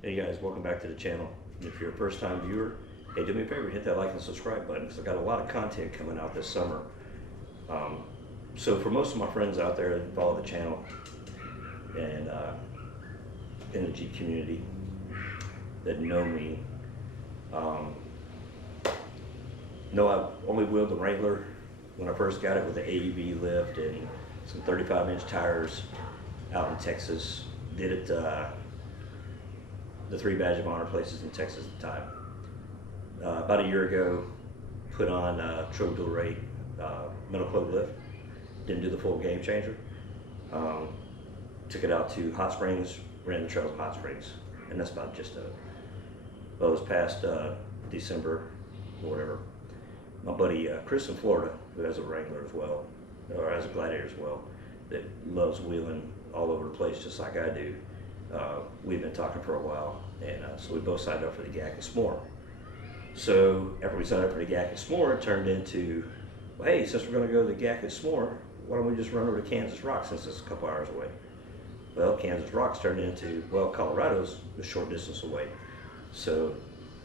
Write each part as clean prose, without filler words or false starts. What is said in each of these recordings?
Hey guys, welcome back to the channel. If you're a first time viewer, hey, do me a favor, hit that like and subscribe button because I've got a lot of content coming out this summer. Um, so for most of my friends out there that follow the channel and in the Jeep community that know me, um, know I've only wheeled the Wrangler when I first got it with the AEB lift and some 35-inch tires out in Texas. Did it the 3 Badge of Honor places in Texas at the time. About a year ago, put on Trobe dual rate metal cloak lift. Didn't do the full game changer. Took it out to Hot Springs, ran the trails in Hot Springs, and that's about just it. Well, it was past December or whatever. My buddy Chris in Florida, who has a Wrangler as well, or has a Gladiator as well, that loves wheeling all over the place just like I do. We've been talking for a while, and so we both signed up for the GAC and S'more. So after we signed up for the GAC and S'more, it turned into, well, hey, since we're going to go to the GAC and S'more, why don't we just run over to Kansas Rock since it's a couple hours away? Well, Kansas Rock's turned into, well, Colorado's a short distance away. So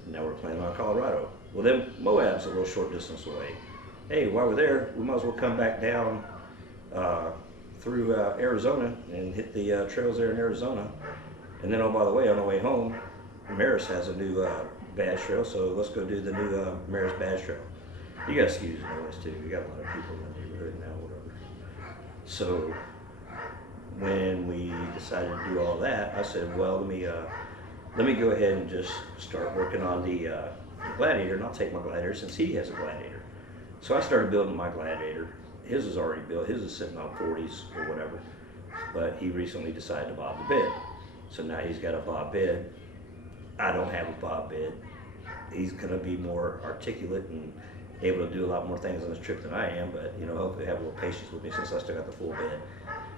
now we're planning on Colorado. Well, then Moab's a little short distance away. Hey, while we're there, we might as well come back down through Arizona and hit the trails there in Arizona. And then, oh, by the way, on the way home, Maris has a new badge trail, so let's go do the new Maris badge trail. You got to excuse the noise too. We got a lot of people in the neighborhood now, whatever. So when we decided to do all that, I said, well, let me go ahead and just start working on the Gladiator, and I'll take my Gladiator since he has a Gladiator. So I started building my Gladiator. His is already built. His is sitting on 40s or whatever. But he recently decided to bob the bed. So now he's got a bob bed. I don't have a bob bed. He's going to be more articulate and able to do a lot more things on this trip than I am. But, you know, hopefully have a little patience with me since I still got the full bed.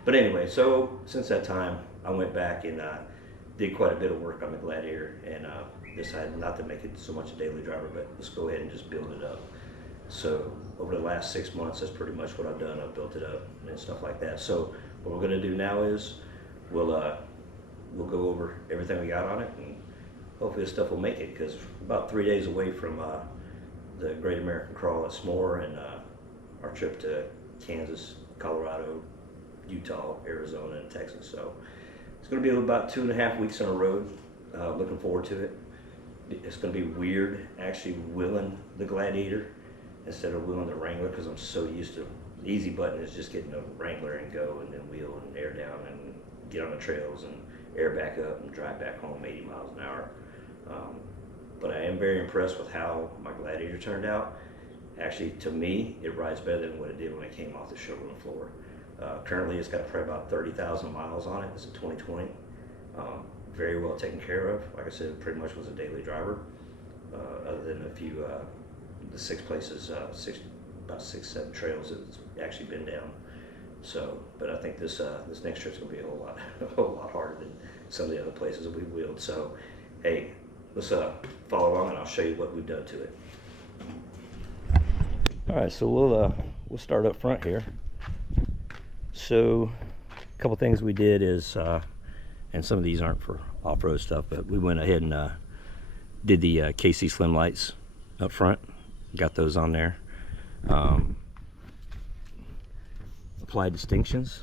But anyway, so since that time, I went back and did quite a bit of work on the Gladiator and decided not to make it so much a daily driver, but let's go ahead and just build it up. So over the last 6 months, that's pretty much what I've done. I've built it up and stuff like that. So what we're going to do now is we'll go over everything we got on it, and hopefully this stuff will make it, because we're about 3 days away from the Great American Crawl at S'more and our trip to Kansas, Colorado, Utah, Arizona, and Texas. So it's going to be about 2.5 weeks on the road. Looking forward to it. It's going to be weird actually wheeling the Gladiator instead of wheeling the Wrangler, because I'm so used to the easy button is just getting the Wrangler and go, and then wheel and air down and get on the trails and air back up and drive back home 80 miles an hour. But I am very impressed with how my Gladiator turned out. Actually, to me, it rides better than what it did when it came off the showroom floor. Currently, it's got probably about 30,000 miles on it. It's a 2020. Very well taken care of. Like I said, it pretty much was a daily driver, other than a few, the 6 places, about 6, 7 trails it's actually been down. So, but I think this next trip's gonna be a whole lot harder than some of the other places that we wheeled. So, hey, let's follow along and I'll show you what we've done to it. All right, so we'll start up front here. So, a couple things we did is, and some of these aren't for off-road stuff, but we went ahead and did the KC Slim lights up front. Got those on there. Applied distinctions.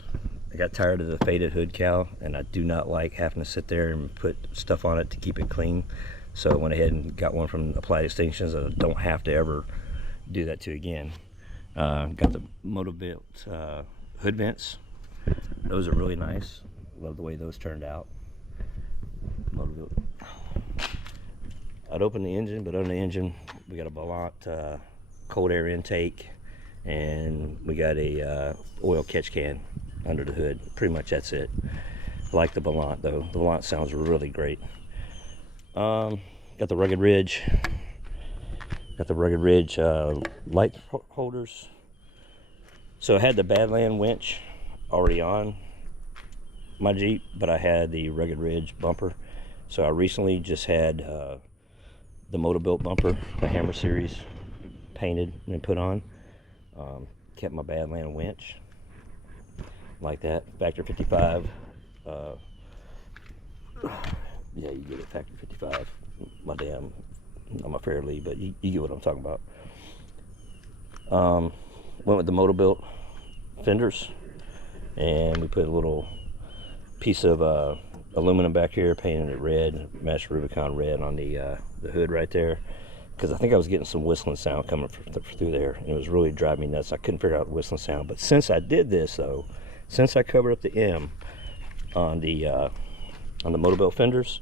I got tired of the faded hood cowl, and I do not like having to sit there and put stuff on it to keep it clean. So I went ahead and got one from Applied Distinctions. I don't have to ever do that to again. Got the Moto-Built hood vents. Those are really nice. Love the way those turned out. Moto-Built. I'd open the engine, but on the engine we got a Ballant cold air intake, and we got a oil catch can under the hood. Pretty much that's it. I like the Ballant though. The Ballant sounds really great. Got the Rugged Ridge. Got the Rugged Ridge light holders. So I had the Badland winch already on my Jeep, but I had the Rugged Ridge bumper. So I recently just had the Moto-Built bumper, the Hammer Series, painted and put on. Kept my Badland winch like that. Factor 55 Yeah, you get it factory 55. My damn, not my Fairlead, but you get what I'm talking about. Went with the Moto-Built fenders, and we put a little piece of aluminum back here, painted it red, matched Rubicon red on the hood right there, because I think I was getting some whistling sound coming through there, and it was really driving me nuts. I couldn't figure out the whistling sound. But since I did this, though, since I covered up the M on the Moto-Built fenders,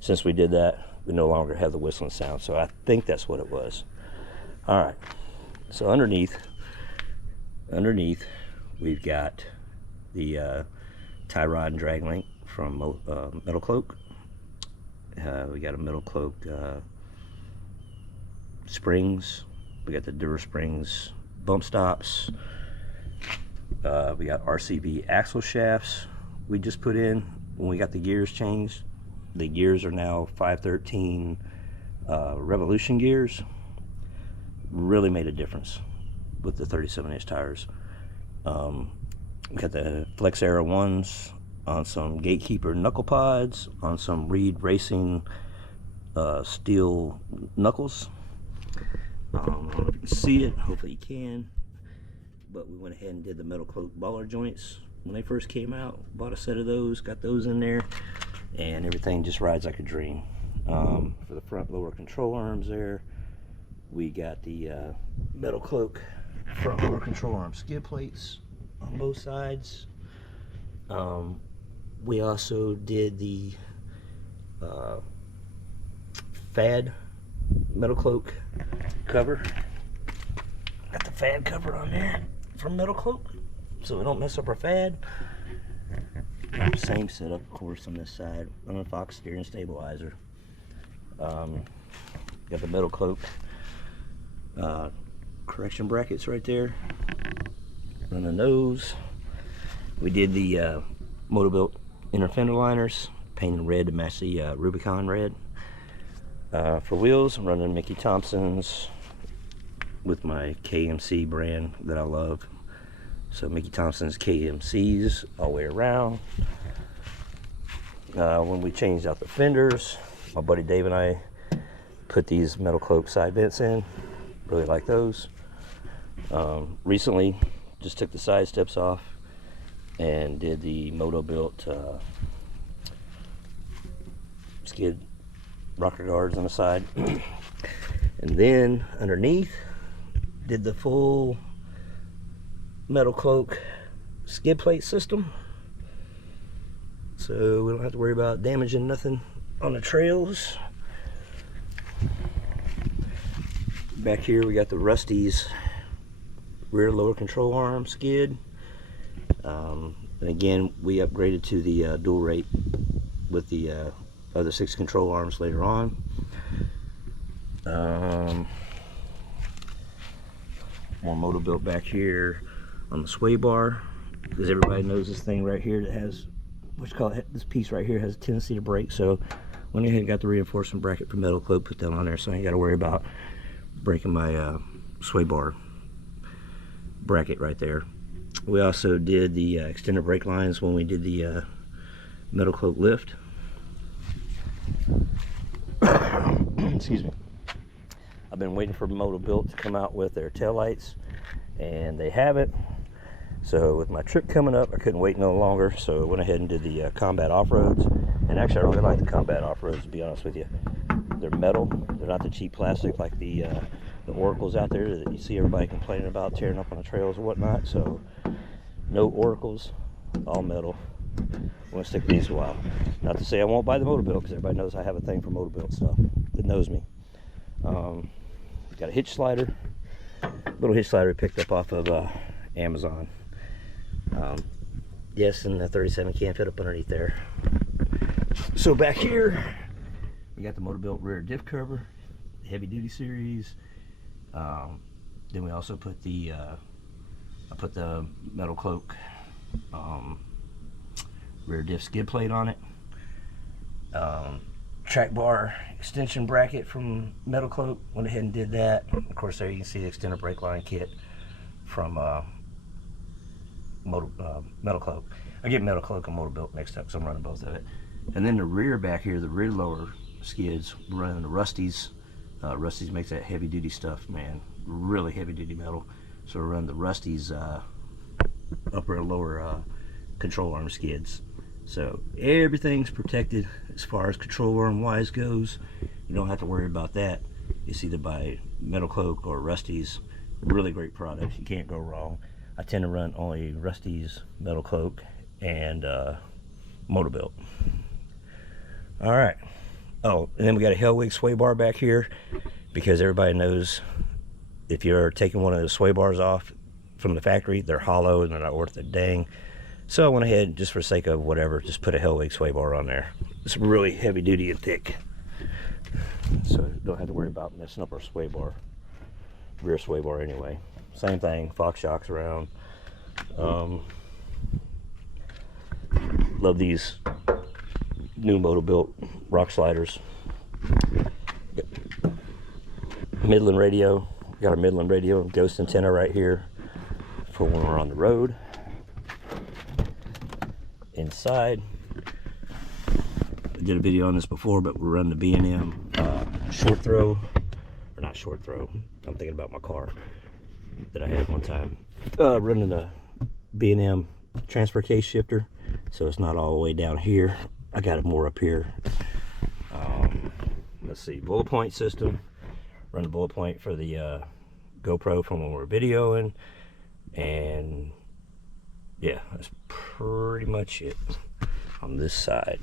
since we did that, we no longer have the whistling sound. So I think that's what it was. All right. So underneath, we've got the tie rod and drag link from Metal Cloak. We got a Metal Cloak springs. We got the Dura Springs bump stops. We got RCB axle shafts we just put in when we got the gears changed. The gears are now 513 Revolution gears. Really made a difference with the 37-inch tires. We got the Flex Aero 1s on some Gatekeeper knuckle pods, on some Reed Racing steel knuckles. I don't know if you can see it, hopefully you can, but we went ahead and did the Metal Cloak baller joints when they first came out. Bought a set of those, got those in there, and everything just rides like a dream. For the front lower control arms there, we got the Metal Cloak front lower control arm skid plates on both sides. We also did the FAD Metal Cloak cover. Got the FAD cover on there from Metal Cloak, so we don't mess up our FAD. Same setup, of course, on this side. Unfox steering stabilizer. Got the Metal Cloak correction brackets right there. Running those. We did the Moto-Built inner fender liners, painted red to match the Rubicon red. For wheels, I'm running Mickey Thompson's with my KMC brand that I love. So Mickey Thompson's KMC's all the way around. When we changed out the fenders, my buddy Dave and I put these Metal Cloak side vents in. Really like those. Recently, just took the side steps off and did the Moto-Built skid rocker guards on the side. And then underneath, did the full Metal Cloak skid plate system, so we don't have to worry about damaging nothing on the trails. Back here we got the Rusty's rear lower control arm skid, and again we upgraded to the dual rate with the other 6 control arms later on. More Moto-Built back here on the sway bar, because everybody knows this thing right here that has, what you call it, this piece right here has a tendency to break. So went ahead and got the reinforcement bracket from Metal Cloak, put that on there, so I ain't got to worry about breaking my sway bar bracket right there. We also did the extended brake lines when we did the Metal Cloak lift. Excuse me. I've been waiting for Moto-Built to come out with their taillights, and they have it. So with my trip coming up, I couldn't wait no longer, so I went ahead and did the Combat Off-Roads. And actually, I really like the Combat Off-Roads, to be honest with you. They're metal. They're not the cheap plastic like the Oracles out there that you see everybody complaining about tearing up on the trails and whatnot. So no Oracles, all metal. I'm going to stick with these a while. Not to say I won't buy the Moto-Built, because everybody knows I have a thing for Moto-Built stuff that knows me. Got a hitch slider, little hitch slider we picked up off of Amazon. Yes, and the 37 can't fit up underneath there. So back here, we got the Moto-Built rear diff cover, the heavy duty series. Then we also put the I put the Metal Cloak rear diff skid plate on it. Track bar extension bracket from Metal Cloak, went ahead and did that. Of course, there you can see the extended brake line kit from Metal Cloak. I get Metal Cloak and Moto-Built mixed up because I'm running both of it. And then the rear back here, the rear lower skids, we're running the Rusties. Rusties makes that heavy duty stuff, man, really heavy duty metal. So we're running the Rusties upper and lower control arm skids. So everything's protected as far as control arm wise goes. You don't have to worry about that. It's either by Metal Cloak or Rusty's. Really great products, you can't go wrong. I tend to run only Rusty's, Metal Cloak, and Motorbilt. All right. Oh, and then we got a Hellwig sway bar back here, because everybody knows if you're taking one of those sway bars off from the factory, they're hollow and they're not worth a dang. So I went ahead, just for sake of whatever, just put a Hellwig sway bar on there. It's really heavy duty and thick, so don't have to worry about messing up our sway bar, rear sway bar anyway. Same thing, Fox shocks around. Love these new Motorbilt rock sliders. Midland radio, got a Midland radio ghost antenna right here for when we're on the road. Inside, I did a video on this before, but we're running the B&M short throw, or not short throw, I'm thinking about my car that I had one time. Running the B&M transfer case shifter, so it's not all the way down here. I got it more up here. Let's see, bullet point system. Run the bullet point for the GoPro from when we're videoing, and yeah, that's pretty much it on this side.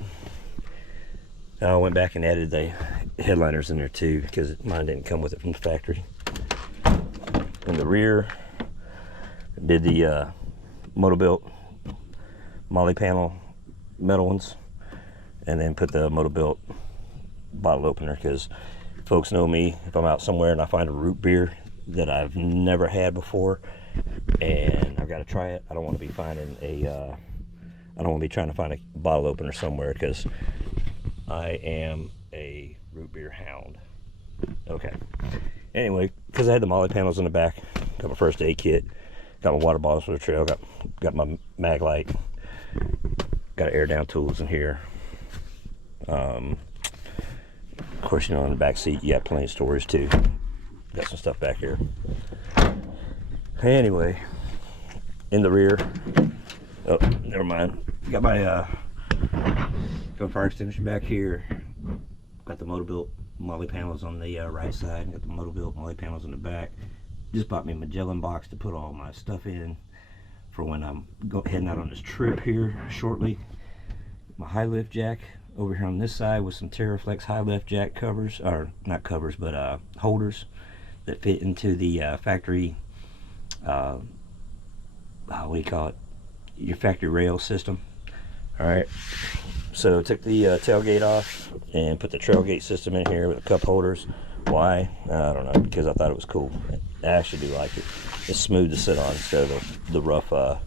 Now I went back and added the headliners in there too, because mine didn't come with it from the factory. In the rear, did the Motorbilt Molly panel metal ones, and then put the Motorbilt bottle opener, because folks know me, if I'm out somewhere and I find a root beer that I've never had before and I've got to try it, I don't want to be finding a I don't want to be trying to find a bottle opener somewhere, because I am a root beer hound. Okay, anyway, because I had the Molly panels in the back, got my first aid kit, got my water bottles for the trail, got my mag light, got air down tools in here. Of course, you know, in the back seat you got plenty of storage too. Got some stuff back here. Anyway, in the rear, oh, never mind. Got my fire extinguisher back here. Got the Motorbilt Molly panels on the right side. Got the Motorbilt Molly panels in the back. Just bought me a Magellan box to put all my stuff in for when I'm heading out on this trip here shortly. My high lift jack over here on this side with some Terraflex high lift jack covers, or not covers, but holders that fit into the factory, what do you call it, your factory rail system. Alright, so took the tailgate off and put the trailgate system in here with the cup holders. Why? I don't know, because I thought it was cool. I actually do like it. It's smooth to sit on instead of the rough, what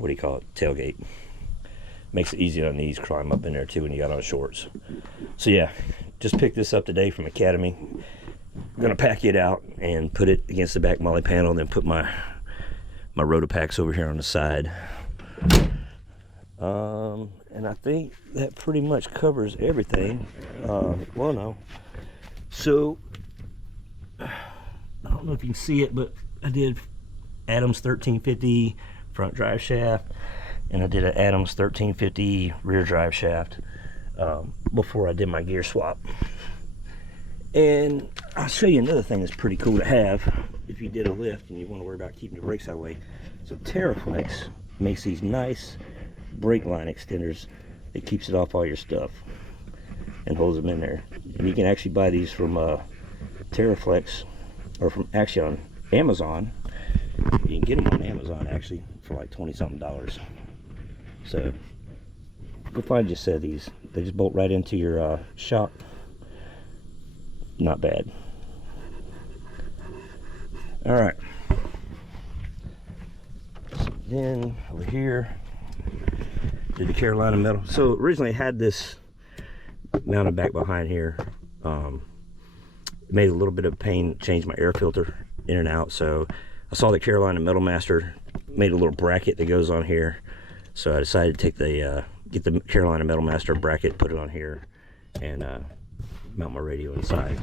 do you call it, tailgate. Makes it easy on these, climb up in there too when you got on shorts. So yeah, just picked this up today from Academy. I'm gonna pack it out and put it against the back Molly panel, then put my Rotopacks over here on the side. And I think that pretty much covers everything. Well, no. So I don't know if you can see it, but I did Adams 1350 front drive shaft, and I did an Adams 1350 rear drive shaft before I did my gear swap. And I'll show you another thing that's pretty cool to have if you did a lift and you want to worry about keeping your brakes that way. So Terraflex makes these nice brake line extenders that keeps it off all your stuff and holds them in there. And you can actually buy these from Terraflex, or from actually on Amazon. You can get them on Amazon actually for like $20-something. So go find you a set of these. They just bolt right into your shop. Not bad. All right. So then over here, did the Carolina metal. So originally I had this mounted back behind here. It made a little bit of pain, changed my air filter in and out. So I saw the Carolina Metal Master made a little bracket that goes on here. So I decided to take the get the Carolina Metal Master bracket, put it on here, and mount my radio inside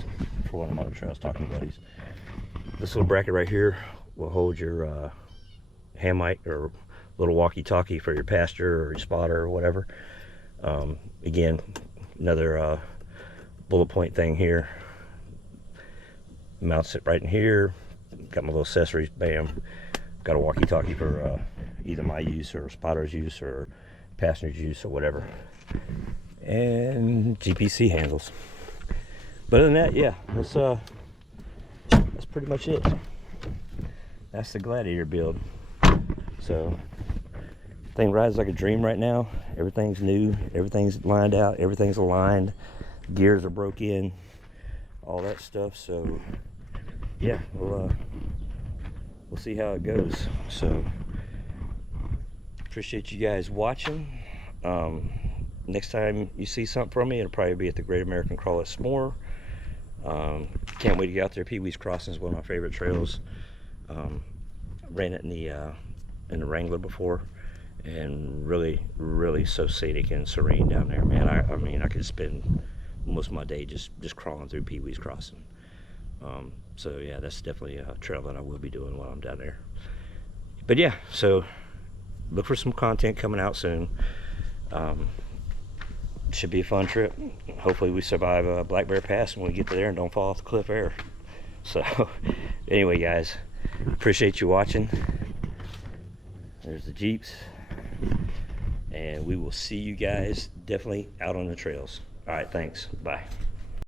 for one of my other trails talking buddies. This little bracket right here will hold your ham mic or little walkie-talkie for your pastor or your spotter or whatever. Again, another bullet point thing here. Mounts it right in here. Got my little accessories, bam. Got a walkie-talkie for either my use or spotter's use or passenger's use or whatever. And GPC handles. But other than that, yeah, that's pretty much it. That's the Gladiator build. So, thing rides like a dream right now. Everything's new, everything's lined out, everything's aligned, gears are broke in, all that stuff. So, yeah, we'll see how it goes. So, appreciate you guys watching. Next time you see something from me, it'll probably be at the Great American Crawl at S'more. Can't wait to get out there. Pee Wee's Crossing is one of my favorite trails. Ran it in the Wrangler before, and really so scenic and serene down there, man. I mean, I could spend most of my day just crawling through Pee Wee's Crossing. So yeah, that's definitely a trail that I will be doing while I'm down there. But yeah, so look for some content coming out soon. Should be a fun trip. Hopefully we survive Black Bear Pass when we get to there and don't fall off the cliff there. So anyway, guys, appreciate you watching. There's the Jeeps, and we will see you guys definitely out on the trails. All right, thanks. Bye.